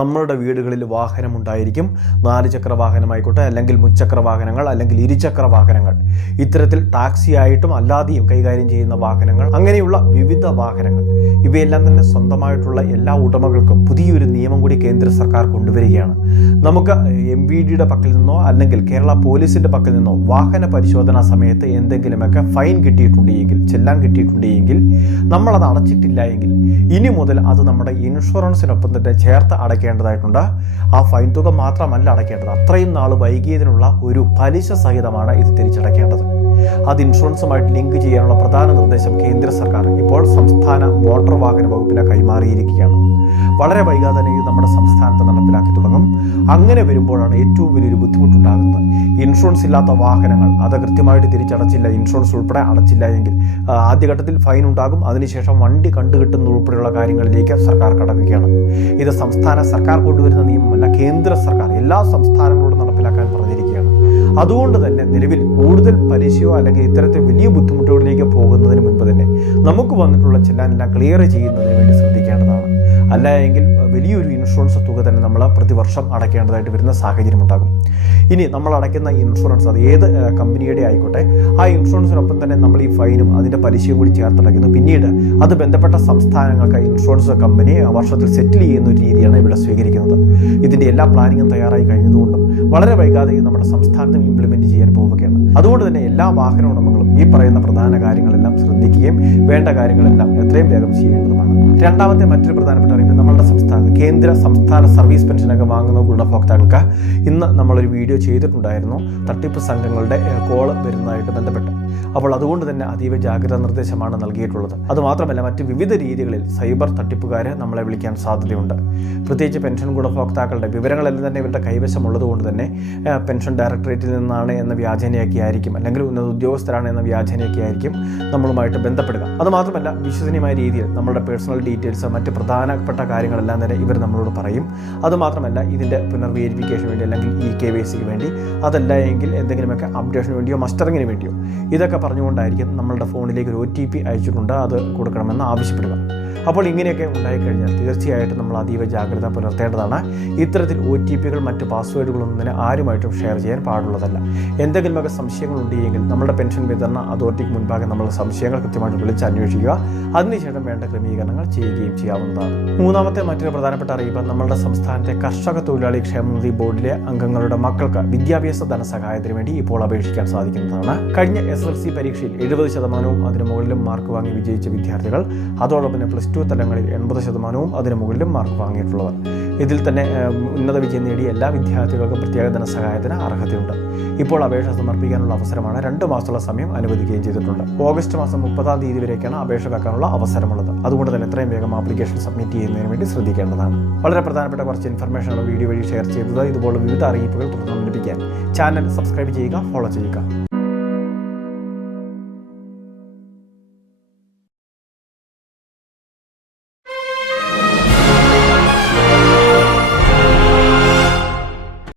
നമ്മളുടെ വീടുകളിൽ വാഹനമുണ്ടായിരിക്കും. 4 ചക്ര വാഹനമായിക്കോട്ടെ, അല്ലെങ്കിൽ മുച്ചക്ര വാഹനങ്ങൾ, അല്ലെങ്കിൽ ഇരുചക്ര വാഹനങ്ങൾ, ഇത്തരത്തിൽ ടാക്സി ആയിട്ടും അല്ലാതെയും കൈകാര്യം ചെയ്യുന്ന വാഹനങ്ങൾ, അങ്ങനെയുള്ള വിവിധ വാഹനങ്ങൾ, ഇവയെല്ലാം തന്നെ സ്വന്തമായിട്ടുള്ള എല്ലാ ഉടമകൾക്കും പുതിയൊരു നിയമം കൂടി കേന്ദ്ര സർക്കാർ കൊണ്ടുവരികയാണ്. നമുക്ക് MVDയുടെ പക്കൽ നിന്നോ അല്ലെങ്കിൽ കേരള പോലീസിൻ്റെ പക്കൽ നിന്നോ വാഹന പരിശോധനാ സമയത്ത് എന്തെങ്കിലുമൊക്കെ ഫൈൻ കിട്ടിയിട്ടുണ്ടെങ്കിൽ, ചെല്ലാൻ കിട്ടിയിട്ടുണ്ടെങ്കിൽ, നമ്മളത് അടച്ചിട്ടില്ല എങ്കിൽ ഇനി മുതൽ അത് നമ്മുടെ ഇൻഷുറൻസിനൊപ്പം തന്നെ ചേർത്ത് അടയ്ക്കേണ്ടതായിട്ടുണ്ട്. ആ ഫൈൻ തുക മാത്രമല്ല അടയ്ക്കേണ്ടത്, അത്രയും നാൾ വൈകിയതിനുള്ള ഒരു പലിശ സഹിതമാണ് ഇത് തിരിച്ചടയ്ക്കേണ്ടത്. അത് ഇൻഷുറൻസുമായിട്ട് ലിങ്ക് ചെയ്യാനുള്ള പ്രധാന നിർദ്ദേശം കേന്ദ്ര സർക്കാർ ഇപ്പോൾ സംസ്ഥാന മോട്ടോർ വാഹന വകുപ്പിനെ കൈമാറിയിരിക്കുകയാണ്. വളരെ വൈകാതെ തന്നെ ഇത് നമ്മുടെ സംസ്ഥാനത്ത് നടപ്പിലാക്കി തുടങ്ങും. അങ്ങനെ വരുമ്പോഴാണ് ഏറ്റവും വലിയൊരു ബുദ്ധിമുട്ടുണ്ടാകുന്നത്. ഇൻഷുറൻസ് ഇല്ലാത്ത വാഹനങ്ങൾ അത് കൃത്യമായിട്ട് തിരിച്ചടച്ചില്ല, ഇൻഷുറൻസ് ഉൾപ്പെടെ അടച്ചില്ല എങ്കിൽ ആദ്യഘട്ടത്തിൽ ഫൈൻ ഉണ്ടാകും. അതിനുശേഷം വണ്ടി കണ്ടുകിട്ടുന്ന ഉൾപ്പെടെയുള്ള കാര്യങ്ങളിലേക്ക് സർക്കാർ കടക്കുകയാണ്. ഇത് സംസ്ഥാന സർക്കാർ കൊണ്ടുവരുന്ന നിയമമല്ല, കേന്ദ്ര സർക്കാർ എല്ലാ സംസ്ഥാനങ്ങളോടും നടപ്പിലാക്കാൻ പറഞ്ഞിരിക്കുകയാണ്. അതുകൊണ്ട് തന്നെ നിലവിൽ കൂടുതൽ പലിശയോ അല്ലെങ്കിൽ ഇത്തരത്തിൽ വലിയ ബുദ്ധിമുട്ടുകളിലേക്ക് പോകുന്നതിന് മുൻപ് തന്നെ നമുക്ക് വന്നിട്ടുള്ള ചെല്ലാനെല്ലാം ക്ലിയർ ചെയ്യുന്നതിന് വേണ്ടി ശ്രദ്ധിക്കേണ്ടതാണ്. അല്ല എങ്കിൽ വലിയൊരു ഇൻഷുറൻസ് തുക തന്നെ നമ്മൾ പ്രതിവർഷം അടയ്ക്കേണ്ടതായിട്ട് വരുന്ന സാഹചര്യമുണ്ടാകും. ഇനി നമ്മൾ അടയ്ക്കുന്ന ഇൻഷുറൻസ് അത് ഏത് കമ്പനിയുടെ ആയിക്കോട്ടെ, ആ ഇൻഷുറൻസിനൊപ്പം തന്നെ നമ്മൾ ഈ ഫൈനും അതിൻ്റെ പലിശയും കൂടി ചേർത്തടയ്ക്കുന്നു. പിന്നീട് അത് ബന്ധപ്പെട്ട സംസ്ഥാനങ്ങൾക്ക് ഇൻഷുറൻസ് കമ്പനി വർഷത്തിൽ സെറ്റിൽ ചെയ്യുന്ന ഒരു രീതിയാണ് ഇവിടെ സ്വീകരിക്കുന്നത്. ഇതിൻ്റെ എല്ലാ പ്ലാനിങ്ങും തയ്യാറായി കഴിഞ്ഞതുകൊണ്ടും വളരെ വൈകാതെ ഇത് നമ്മുടെ സംസ്ഥാനത്തും ഇംപ്ലിമെൻറ്റ് ചെയ്യാൻ പോവുകയാണ്. അതുകൊണ്ട് തന്നെ എല്ലാ വാഹന ഉടമകളും ഈ പറയുന്ന പ്രധാന കാര്യങ്ങളെല്ലാം ശ്രദ്ധിക്കുകയും വേണ്ട കാര്യങ്ങളെല്ലാം എത്രയും വേഗം ചെയ്യേണ്ടതുമാണ്. രണ്ടാമത്തെ മറ്റൊരു പ്രധാനപ്പെട്ട അറിയിപ്പ്, നമ്മളുടെ കേന്ദ്ര സംസ്ഥാന സർവീസ് പെൻഷനൊക്കെ വാങ്ങുന്ന ഗുണഭോക്താക്കൾക്ക് ഇന്ന് നമ്മളൊരു വീഡിയോ ചെയ്തിട്ടുണ്ടായിരുന്നു തട്ടിപ്പ് സംഘങ്ങളുടെ കോള് വരുന്നതായിട്ട് ബന്ധപ്പെട്ട്. അപ്പോൾ അതുകൊണ്ട് തന്നെ അതീവ ജാഗ്രതാ നിർദ്ദേശമാണ് നൽകിയിട്ടുള്ളത്. അതുമാത്രമല്ല മറ്റ് വിവിധ രീതികളിൽ സൈബർ തട്ടിപ്പുകാർ നമ്മളെ വിളിക്കാൻ സാധ്യതയുണ്ട്. പ്രത്യേകിച്ച് പെൻഷൻ ഗുണഭോക്താക്കളുടെ വിവരങ്ങളെല്ലാം തന്നെ ഇവരുടെ കൈവശമുള്ളത് കൊണ്ട് തന്നെ പെൻഷൻ ഡയറക്ടറേറ്റിൽ നിന്നാണ് എന്ന വ്യാജനയൊക്കെ ആയിരിക്കും, അല്ലെങ്കിൽ ഉന്നത ഉദ്യോഗസ്ഥരാണ് എന്ന വ്യാജനയൊക്കെ ആയിരിക്കും നമ്മളുമായിട്ട് ബന്ധപ്പെടുക. അതുമാത്രമല്ല വിശ്വസനീയമായ രീതിയിൽ നമ്മളുടെ പേഴ്സണൽ ഡീറ്റെയിൽസ്, മറ്റ് പ്രധാനപ്പെട്ട കാര്യങ്ങളെല്ലാം തന്നെ ഇവർ നമ്മളോട് പറയും. അതുമാത്രമല്ല ഇതിൻ്റെ പുനർവെരിഫിക്കേഷന് വേണ്ടി അല്ലെങ്കിൽ KYCക്ക് വേണ്ടി, അതല്ല എങ്കിൽ എന്തെങ്കിലുമൊക്കെ അപ്ഡേഷന് വേണ്ടിയോ മസ്റ്ററിങ്ങിന് വേണ്ടിയോ ഇതൊക്കെ പറഞ്ഞുകൊണ്ടായിരിക്കും നമ്മളുടെ ഫോണിലേക്ക് ഒരു OTP അയച്ചിട്ടുണ്ട്, അത് കൊടുക്കണമെന്ന് ആവശ്യപ്പെടുക. അപ്പോൾ ഇങ്ങനെയൊക്കെ ഉണ്ടായിക്കഴിഞ്ഞാൽ തീർച്ചയായിട്ടും നമ്മൾ അതീവ ജാഗ്രത പുലർത്തേണ്ടതാണ്. ഇത്തരത്തിൽ OTPകൾ മറ്റ് പാസ്വേഡുകളൊന്നും തന്നെ ആരുമായിട്ടും ഷെയർ ചെയ്യാൻ പാടുള്ളതല്ല. എന്തെങ്കിലുമൊക്കെ സംശയങ്ങളുണ്ടെങ്കിൽ നമ്മുടെ പെൻഷൻ വിതരണ അതോറിറ്റിക്ക് മുൻപാകെ നമ്മൾ സംശയങ്ങൾ കൃത്യമായിട്ട് വിളിച്ച് അന്വേഷിക്കുക. അതിനുശേഷം വേണ്ട ക്രമീകരണങ്ങൾ ചെയ്യുകയും ചെയ്യാവുന്നതാണ്. മൂന്നാമത്തെ മറ്റൊരു പ്രധാനപ്പെട്ട അറിയിപ്പ്, നമ്മളുടെ സംസ്ഥാനത്തെ കർഷക തൊഴിലാളി ക്ഷേമനിധി ബോർഡിലെ അംഗങ്ങളുടെ മക്കൾക്ക് വിദ്യാഭ്യാസ ധനസഹായത്തിന് വേണ്ടി ഇപ്പോൾ അപേക്ഷിക്കാൻ സാധിക്കുന്നതാണ്. കഴിഞ്ഞ SSLC പരീക്ഷയിൽ 70% അതിന് മുകളിലും മാർക്ക് വാങ്ങി വിജയിച്ച വിദ്യാർത്ഥികൾ, അതോടൊപ്പം തന്നെ +2 തലങ്ങളിൽ 80% അതിന് മുകളിലും മാർക്ക് വാങ്ങിയിട്ടുള്ളവർ, ഇതിൽ തന്നെ ഉന്നത വിജയം നേടിയ എല്ലാ വിദ്യാർത്ഥികൾക്കും പ്രത്യേക ധനസഹായത്തിന് അർഹതയുണ്ട്. ഇപ്പോൾ അപേക്ഷ സമർപ്പിക്കാനുള്ള അവസരമാണ്. 2 മാസമുള്ള സമയം അനുവദിക്കുകയും ചെയ്തിട്ടുണ്ട്. ഓഗസ്റ്റ് മാസം 30-ാം തീയതി വരേക്കാണ് അപേക്ഷ വെക്കാനുള്ള അവസരമുള്ളത്. അതുകൊണ്ട് തന്നെ എത്രയും വേഗം ആപ്ലിക്കേഷൻ സബ്മിറ്റ് ചെയ്യുന്നതിന് വേണ്ടി ശ്രദ്ധിക്കേണ്ടതാണ്. വളരെ പ്രധാനപ്പെട്ട കുറച്ച് ഇൻഫർമേഷനാണ് വീഡിയോ വഴി ഷെയർ ചെയ്തത്. ഇതുപോലെ വിവിധ അറിയിപ്പുകൾ തുടർന്ന് ലഭിക്കാൻ ചാനൽ സബ്സ്ക്രൈബ് ചെയ്യുക, ഫോളോ ചെയ്യുക.